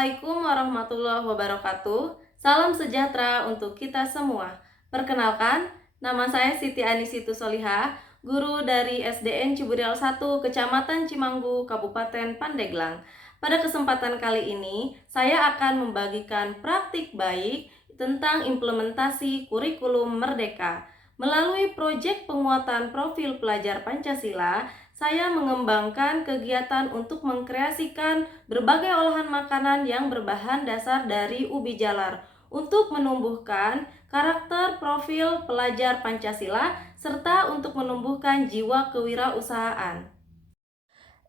Assalamualaikum warahmatullahi wabarakatuh. Salam sejahtera untuk kita semua. Perkenalkan, nama saya Siti Anisitu Solihah, guru dari SDN Ciburial 1, Kecamatan Cimanggu, Kabupaten Pandeglang. Pada kesempatan kali ini, saya akan membagikan praktik baik tentang implementasi kurikulum Merdeka. Melalui proyek penguatan profil pelajar Pancasila, saya mengembangkan kegiatan untuk mengkreasikan berbagai olahan makanan yang berbahan dasar dari ubi jalar untuk menumbuhkan karakter profil pelajar Pancasila serta untuk menumbuhkan jiwa kewirausahaan.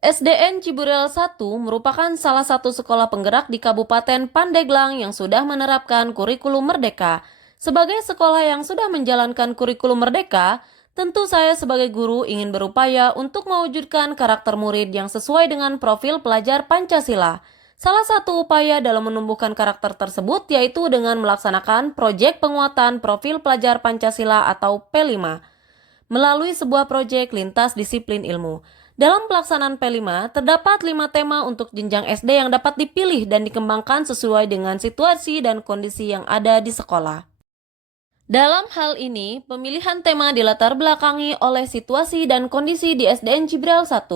SDN Ciburial 1 merupakan salah satu sekolah penggerak di Kabupaten Pandeglang yang sudah menerapkan kurikulum Merdeka. Sebagai sekolah yang sudah menjalankan kurikulum Merdeka, tentu saya sebagai guru ingin berupaya untuk mewujudkan karakter murid yang sesuai dengan profil pelajar Pancasila. Salah satu upaya dalam menumbuhkan karakter tersebut yaitu dengan melaksanakan proyek penguatan profil pelajar Pancasila atau P5 melalui sebuah proyek lintas disiplin ilmu. Dalam pelaksanaan P5, terdapat 5 tema untuk jenjang SD yang dapat dipilih dan dikembangkan sesuai dengan situasi dan kondisi yang ada di sekolah. Dalam hal ini, pemilihan tema dilatar belakangi oleh situasi dan kondisi di SDN Ciburial 1.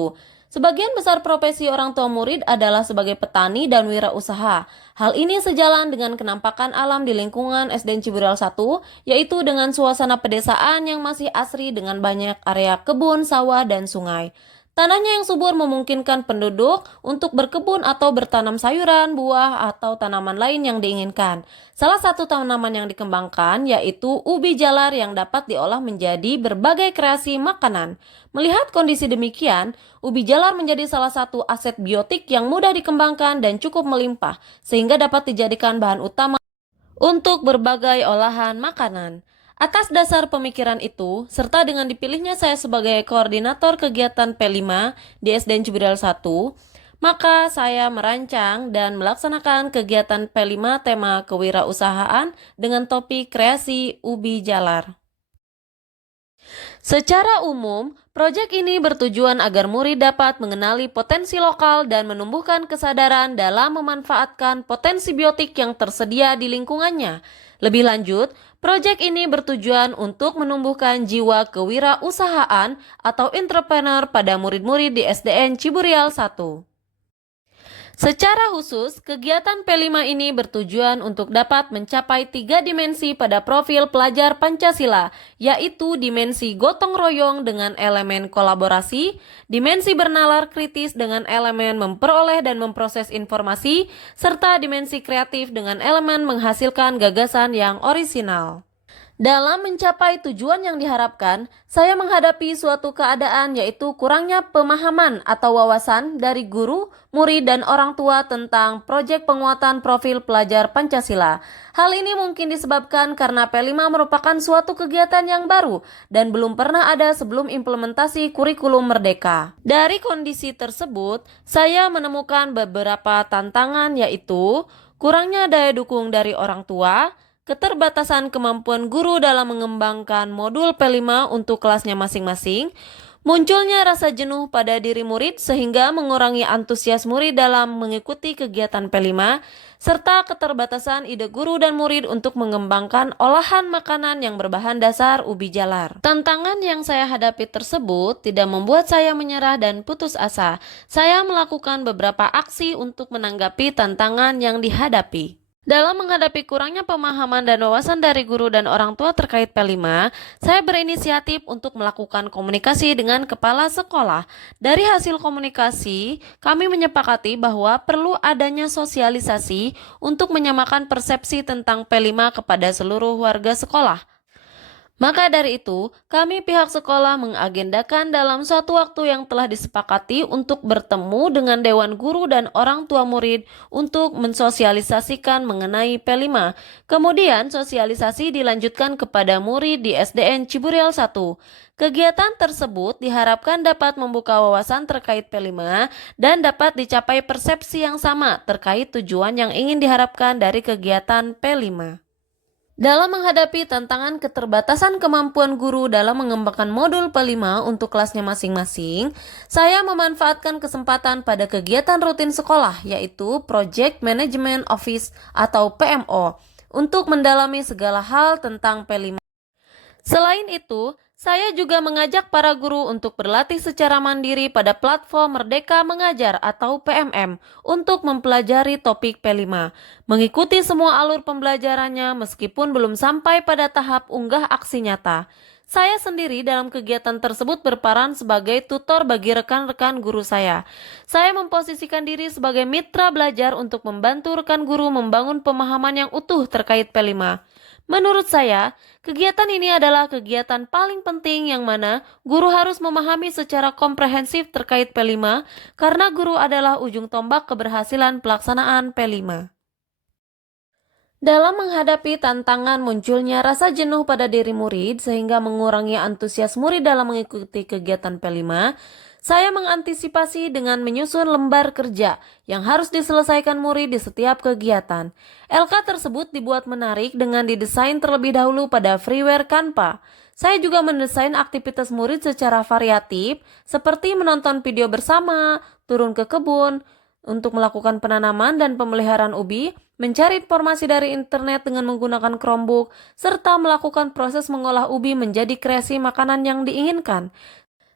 Sebagian besar profesi orang tua murid adalah sebagai petani dan wirausaha. Hal ini sejalan dengan kenampakan alam di lingkungan SDN Ciburial 1, yaitu dengan suasana pedesaan yang masih asri dengan banyak area kebun, sawah, dan sungai. Tanahnya yang subur memungkinkan penduduk untuk berkebun atau bertanam sayuran, buah, atau tanaman lain yang diinginkan. Salah satu tanaman yang dikembangkan yaitu ubi jalar yang dapat diolah menjadi berbagai kreasi makanan. Melihat kondisi demikian, ubi jalar menjadi salah satu aset biotik yang mudah dikembangkan dan cukup melimpah, sehingga dapat dijadikan bahan utama untuk berbagai olahan makanan. Atas dasar pemikiran itu, serta dengan dipilihnya saya sebagai koordinator kegiatan P5 di SDN Ciburial 1, maka saya merancang dan melaksanakan kegiatan P5 tema kewirausahaan dengan topik kreasi ubi jalar. Secara umum, proyek ini bertujuan agar murid dapat mengenali potensi lokal dan menumbuhkan kesadaran dalam memanfaatkan potensi biotik yang tersedia di lingkungannya. Lebih lanjut, proyek ini bertujuan untuk menumbuhkan jiwa kewirausahaan atau entrepreneur pada murid-murid di SDN Ciburial 1. Secara khusus, kegiatan P5 ini bertujuan untuk dapat mencapai 3 dimensi pada profil pelajar Pancasila, yaitu dimensi gotong royong dengan elemen kolaborasi, dimensi bernalar kritis dengan elemen memperoleh dan memproses informasi, serta dimensi kreatif dengan elemen menghasilkan gagasan yang orisinal. Dalam mencapai tujuan yang diharapkan, saya menghadapi suatu keadaan yaitu kurangnya pemahaman atau wawasan dari guru, murid, dan orang tua tentang proyek penguatan profil pelajar Pancasila. Hal ini mungkin disebabkan karena P5 merupakan suatu kegiatan yang baru dan belum pernah ada sebelum implementasi kurikulum Merdeka. Dari kondisi tersebut, saya menemukan beberapa tantangan yaitu kurangnya daya dukung dari orang tua, keterbatasan kemampuan guru dalam mengembangkan modul P5 untuk kelasnya masing-masing, munculnya rasa jenuh pada diri murid sehingga mengurangi antusias murid dalam mengikuti kegiatan P5, serta keterbatasan ide guru dan murid untuk mengembangkan olahan makanan yang berbahan dasar ubi jalar. Tantangan yang saya hadapi tersebut tidak membuat saya menyerah dan putus asa. Saya melakukan beberapa aksi untuk menanggapi tantangan yang dihadapi. Dalam menghadapi kurangnya pemahaman dan wawasan dari guru dan orang tua terkait P5, saya berinisiatif untuk melakukan komunikasi dengan kepala sekolah. Dari hasil komunikasi, kami menyepakati bahwa perlu adanya sosialisasi untuk menyamakan persepsi tentang P5 kepada seluruh warga sekolah. Maka dari itu, kami pihak sekolah mengagendakan dalam suatu waktu yang telah disepakati untuk bertemu dengan Dewan Guru dan orang tua murid untuk mensosialisasikan mengenai P5. Kemudian sosialisasi dilanjutkan kepada murid di SDN Ciburial 1. Kegiatan tersebut diharapkan dapat membuka wawasan terkait P5 dan dapat dicapai persepsi yang sama terkait tujuan yang ingin diharapkan dari kegiatan P5. Dalam menghadapi tantangan keterbatasan kemampuan guru dalam mengembangkan modul P5 untuk kelasnya masing-masing, saya memanfaatkan kesempatan pada kegiatan rutin sekolah, yaitu Project Management Office atau PMO, untuk mendalami segala hal tentang P5. Selain itu, saya juga mengajak para guru untuk berlatih secara mandiri pada platform Merdeka Mengajar atau PMM untuk mempelajari topik P5, mengikuti semua alur pembelajarannya meskipun belum sampai pada tahap unggah aksi nyata. Saya sendiri dalam kegiatan tersebut berperan sebagai tutor bagi rekan-rekan guru saya. Saya memposisikan diri sebagai mitra belajar untuk membantu rekan guru membangun pemahaman yang utuh terkait P5. Menurut saya, kegiatan ini adalah kegiatan paling penting yang mana guru harus memahami secara komprehensif terkait P5 karena guru adalah ujung tombak keberhasilan pelaksanaan P5. Dalam menghadapi tantangan munculnya rasa jenuh pada diri murid sehingga mengurangi antusias murid dalam mengikuti kegiatan P5, saya mengantisipasi dengan menyusun lembar kerja yang harus diselesaikan murid di setiap kegiatan. LK tersebut dibuat menarik dengan didesain terlebih dahulu pada freeware Canva. Saya juga mendesain aktivitas murid secara variatif, seperti menonton video bersama, turun ke kebun, untuk melakukan penanaman dan pemeliharaan ubi, mencari informasi dari internet dengan menggunakan Chromebook, serta melakukan proses mengolah ubi menjadi kreasi makanan yang diinginkan.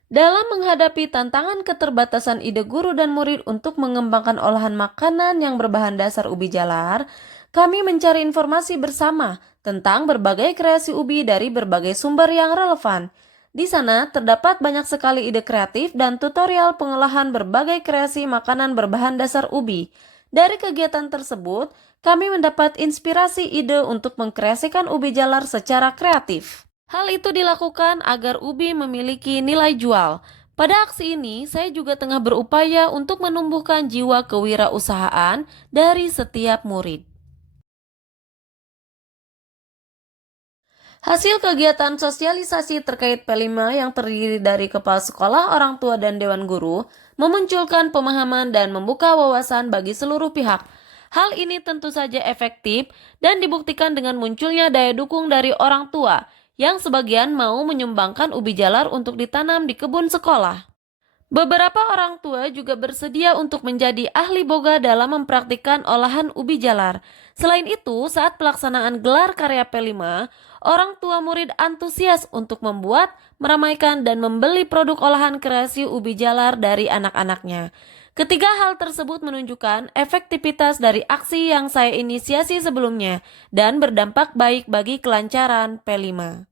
Dalam menghadapi tantangan keterbatasan ide guru dan murid untuk mengembangkan olahan makanan yang berbahan dasar ubi jalar, kami mencari informasi bersama tentang berbagai kreasi ubi dari berbagai sumber yang relevan. Di sana terdapat banyak sekali ide kreatif dan tutorial pengolahan berbagai kreasi makanan berbahan dasar ubi. Dari kegiatan tersebut, kami mendapat inspirasi ide untuk mengkreasikan ubi jalar secara kreatif. Hal itu dilakukan agar ubi memiliki nilai jual. Pada aksi ini, saya juga tengah berupaya untuk menumbuhkan jiwa kewirausahaan dari setiap murid. Hasil kegiatan sosialisasi terkait P5 yang terdiri dari kepala sekolah, orang tua, dan dewan guru memunculkan pemahaman dan membuka wawasan bagi seluruh pihak. Hal ini tentu saja efektif dan dibuktikan dengan munculnya daya dukung dari orang tua yang sebagian mau menyumbangkan ubi jalar untuk ditanam di kebun sekolah. Beberapa orang tua juga bersedia untuk menjadi ahli boga dalam mempraktikkan olahan ubi jalar. Selain itu, saat pelaksanaan gelar karya P5, orang tua murid antusias untuk membuat, meramaikan, dan membeli produk olahan kreasi ubi jalar dari anak-anaknya. Ketiga hal tersebut menunjukkan efektivitas dari aksi yang saya inisiasi sebelumnya dan berdampak baik bagi kelancaran P5.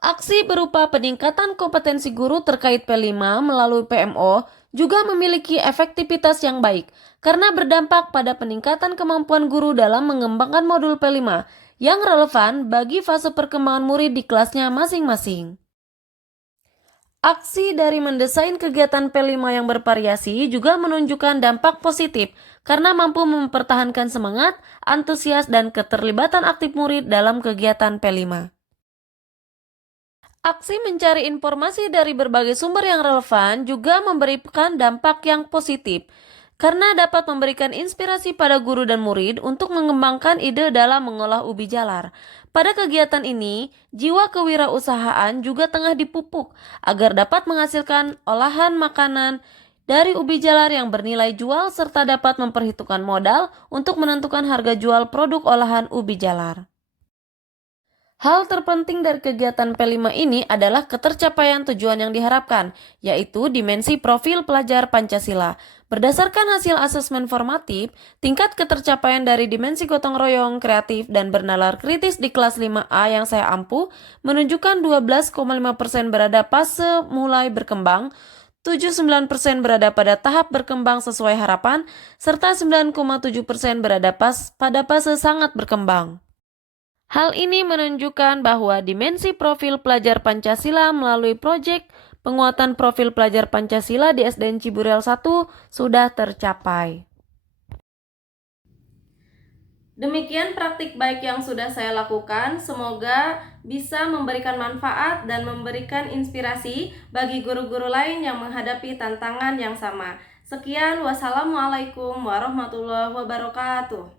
Aksi berupa peningkatan kompetensi guru terkait P5 melalui PMO juga memiliki efektivitas yang baik karena berdampak pada peningkatan kemampuan guru dalam mengembangkan modul P5 yang relevan bagi fase perkembangan murid di kelasnya masing-masing. Aksi dari mendesain kegiatan P5 yang bervariasi juga menunjukkan dampak positif karena mampu mempertahankan semangat, antusias, dan keterlibatan aktif murid dalam kegiatan P5. Aksi mencari informasi dari berbagai sumber yang relevan juga memberikan dampak yang positif, karena dapat memberikan inspirasi pada guru dan murid untuk mengembangkan ide dalam mengolah ubi jalar. Pada kegiatan ini, jiwa kewirausahaan juga tengah dipupuk agar dapat menghasilkan olahan makanan dari ubi jalar yang bernilai jual serta dapat memperhitungkan modal untuk menentukan harga jual produk olahan ubi jalar. Hal terpenting dari kegiatan P5 ini adalah ketercapaian tujuan yang diharapkan, yaitu dimensi profil pelajar Pancasila. Berdasarkan hasil asesmen formatif, tingkat ketercapaian dari dimensi gotong royong, kreatif, dan bernalar kritis di kelas 5A yang saya ampuh menunjukkan 12,5% berada fase mulai berkembang, 79% berada pada tahap berkembang sesuai harapan, serta 9,7% berada pada fase sangat berkembang. Hal ini menunjukkan bahwa dimensi profil pelajar Pancasila melalui proyek penguatan profil pelajar Pancasila di SDN Ciburial 1 sudah tercapai. Demikian praktik baik yang sudah saya lakukan, semoga bisa memberikan manfaat dan memberikan inspirasi bagi guru-guru lain yang menghadapi tantangan yang sama. Sekian, wassalamualaikum warahmatullahi wabarakatuh.